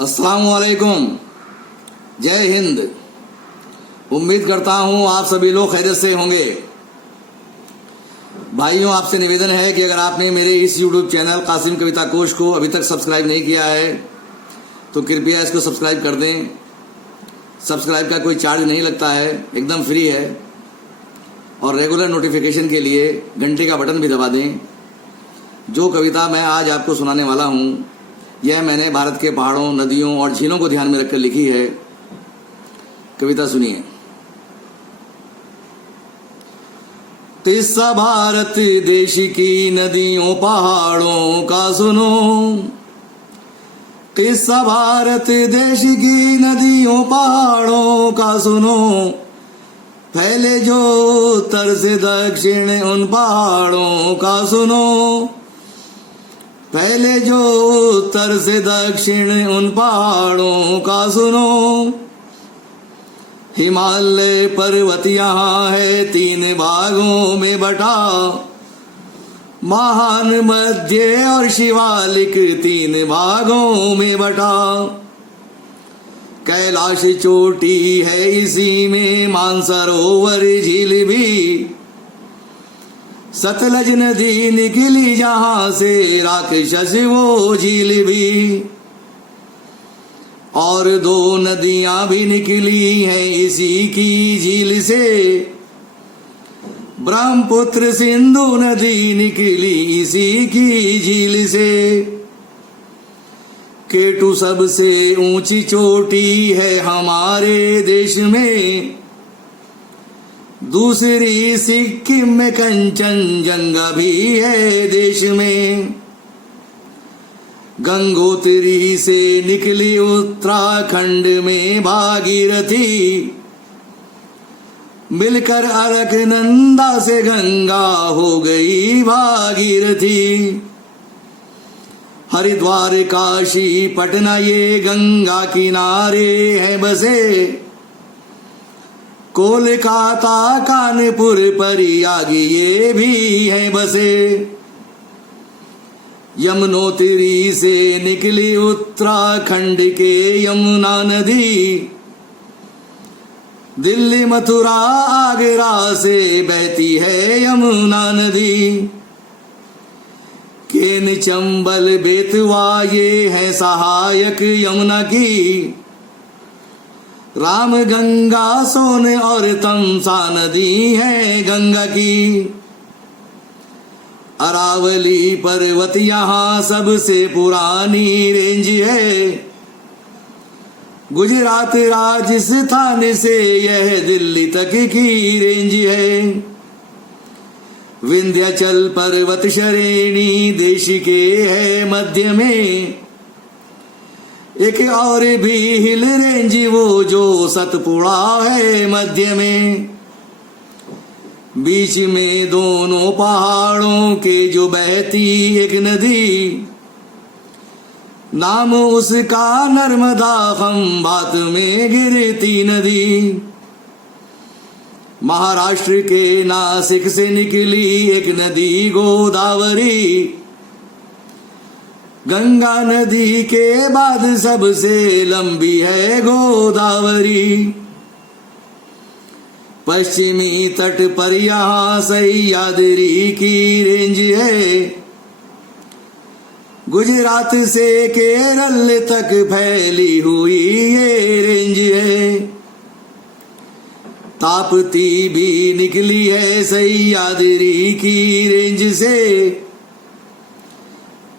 अस्सलाम वालेकुम। जय हिंद। उम्मीद करता हूँ आप सभी लोग खैरियत से होंगे। भाइयों, आपसे निवेदन है कि अगर आपने मेरे इस YouTube चैनल कासिम कविता कोश को अभी तक सब्सक्राइब नहीं किया है तो कृपया इसको सब्सक्राइब कर दें। सब्सक्राइब का कोई चार्ज नहीं लगता है, एकदम फ्री है। और रेगुलर नोटिफिकेशन के लिए घंटे का बटन भी दबा दें। जो कविता मैं आज आपको सुनाने वाला हूँ यह मैंने भारत के पहाड़ों, नदियों और झीलों को ध्यान में रखकर लिखी है। कविता सुनिए। किस्सा भारत देश की नदियों पहाड़ों का सुनो। किस्सा भारत देश की नदियों पहाड़ों का सुनो। फैले जो उत्तर से दक्षिण उन पहाड़ों का सुनो। पहले जो उत्तर से दक्षिण उन पहाड़ों का सुनो। हिमालय पर्वत यहाँ है 3 भागों में बटा। महान, मध्य और शिवालिक 3 भागों में बटा। कैलाश चोटी है इसी में, मानसरोवर झील भी। सतलज नदी निकली जहां से, राक्षस वो झील भी। और 2 नदियां भी निकली हैं इसी की झील से। ब्रह्मपुत्र सिंधु नदी निकली इसी की झील से। केटू सबसे ऊंची चोटी है हमारे देश में। दूसरी सिक्किम में कंचनजंगा भी है देश में। गंगोत्री से निकली उत्तराखंड में भागीरथी। मिलकर अलकनंदा से गंगा हो गई भागीरथी। हरिद्वार, काशी, पटना ये गंगा किनारे हैं बसे। कोलकाता, कानपुर, प्रयाग ये भी हैं बसे। यमुनोत्री से निकली उत्तराखंड के यमुना नदी। दिल्ली, मथुरा, आगरा से बहती है यमुना नदी। केन, चंबल, बेतवा ये है सहायक यमुना की। राम गंगा, सोन और तमसा नदी है गंगा की। अरावली पर्वत यहाँ सबसे पुरानी रेंज है। गुजरात, राजस्थान से यह दिल्ली तक की रेंज है। विंध्याचल पर्वत श्रेणी देश के है मध्य में। एक और भी हिल रेंज वो जो सतपुड़ा है मध्य में। बीच में दोनों पहाड़ों के जो बहती एक नदी। नाम उसका नर्मदा, खंभात में गिरती नदी। महाराष्ट्र के नासिक से निकली एक नदी गोदावरी। गंगा नदी के बाद सबसे लंबी है गोदावरी। पश्चिमी तट पर यहाँ सह्याद्री की रेंज है। गुजरात से केरल तक फैली हुई ये रेंज है। ताप्ती भी निकली है सह्याद्री की रेंज से।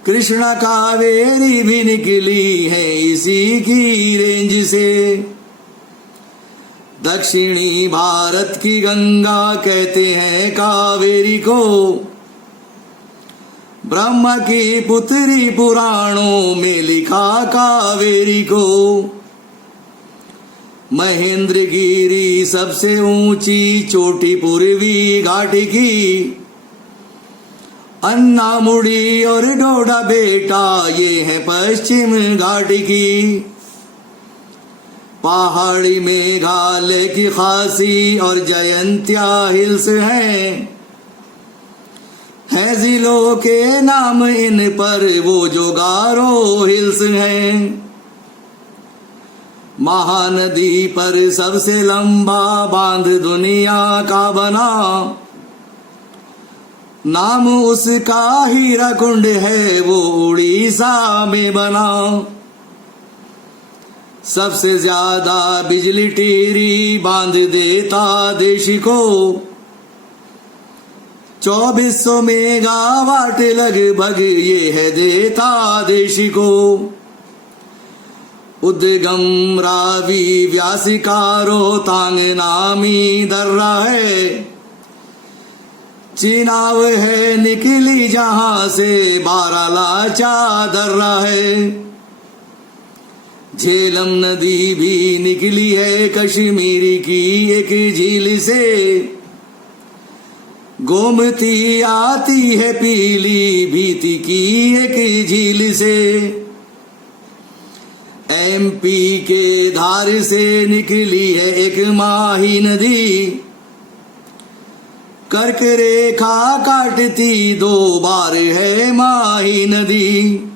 कृष्णा, कावेरी भी निकली है इसी की रेंज से। दक्षिणी भारत की गंगा कहते हैं कावेरी को। ब्रह्मा की पुत्री पुराणों में लिखा कावेरी को। महेंद्रगिरी सबसे ऊंची चोटी पूर्वी घाट की। अन्नामुड़ी और डोडा बेटा ये है पश्चिम घाट की। पहाड़ी मेघालय की खासी और जयंतिया हिल्स हैं। जिलों के नाम इन पर वो जो गारो हिल्स हैं। महानदी पर सबसे लंबा बांध दुनिया का बना, नाम उसका हीराकुंड है, वो उड़ीसा में बना। सबसे ज्यादा बिजली टिहरी बांध देता देश को, 2400 मेगावाट लगभग ये है देता देश को। उद्गम रावी व्यासिकारो तांग नामी दर्रा है, चिनाव है निकली जहां से बारालाचा दर्रा है। झेलम नदी भी निकली है कश्मीर की एक झील से, गोमती आती है पीली भीति की एक झील से। एमपी के धार से निकली है एक माही नदी, कर्क रेखा काटती 2 बार है माही नदी।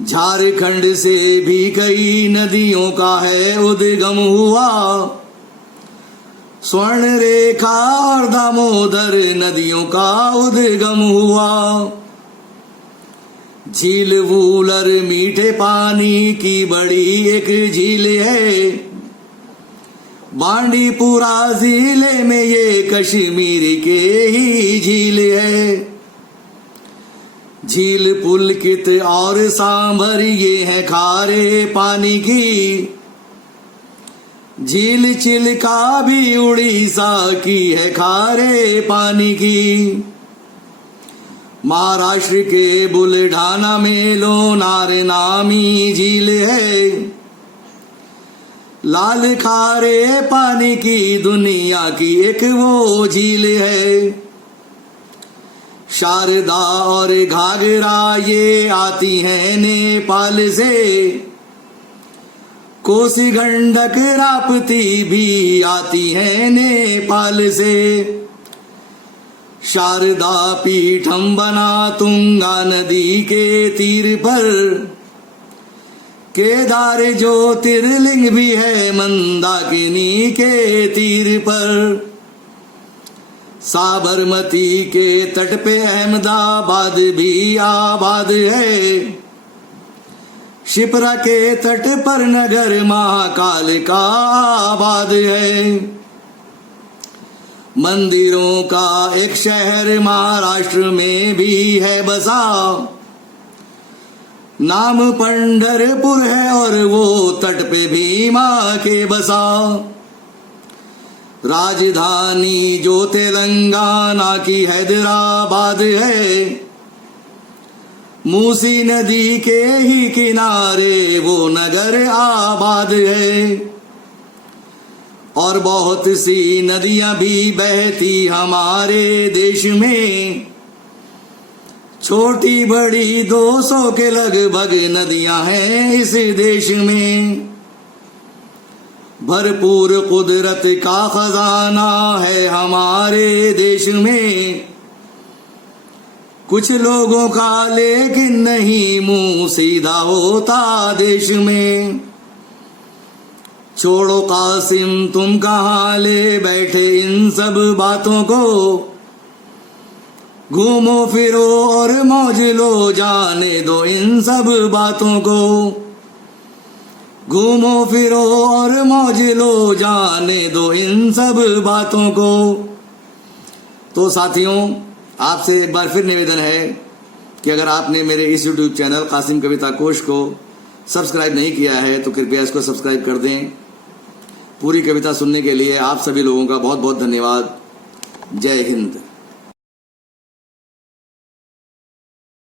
झारखंड से भी कई नदियों का है उद्गम हुआ, स्वर्ण रेखा और दामोदर नदियों का उद्गम हुआ। झील वूलर मीठे पानी की बड़ी एक झील है, बांडीपुरा जिले में ये कश्मीर के ही झील है। झील पुलकित और सांभर ये है खारे पानी की, झील चिल्का भी उड़ीसा की है खारे पानी की। महाराष्ट्र के बुलढाना में लोनार नामी झील है, लाल खारे पानी की दुनिया की एक वो झील है। शारदा और घाघरा ये आती हैं नेपाल से, कोसी गंडक राप्ती भी आती हैं नेपाल से। शारदा पीठम बना तुंगा नदी के तीर पर, केदार ज्योतिर्लिंग भी है मंदाकिनी के तीर पर। साबरमती के तट पे अहमदाबाद भी आबाद है, शिप्रा के तट पर नगर महाकाल का आबाद है। मंदिरों का एक शहर महाराष्ट्र में भी है बसा, नाम पंढरपुर है और वो तट पे भीमा के बसा। राजधानी जो तेलंगाना की हैदराबाद है, मूसी नदी के ही किनारे वो नगर आबाद है। और बहुत सी नदियां भी बहती हमारे देश में, छोटी बड़ी 200 के लगभग नदियां हैं इस देश में। भरपूर कुदरत का खजाना है हमारे देश में, कुछ लोगों का लेकिन नहीं मुंह सीधा होता देश में। छोड़ो कासिम तुम कहाँ ले बैठे इन सब बातों को, घूमो फिरो और मौज लो जाने दो इन सब बातों को। घूमो फिरो और मौज लो जाने दो इन सब बातों को। तो साथियों, आपसे एक बार फिर निवेदन है कि अगर आपने मेरे इस YouTube चैनल कासिम कविता कोश को सब्सक्राइब नहीं किया है तो कृपया इसको सब्सक्राइब कर दें। पूरी कविता सुनने के लिए आप सभी लोगों का बहुत बहुत धन्यवाद। जय हिंद।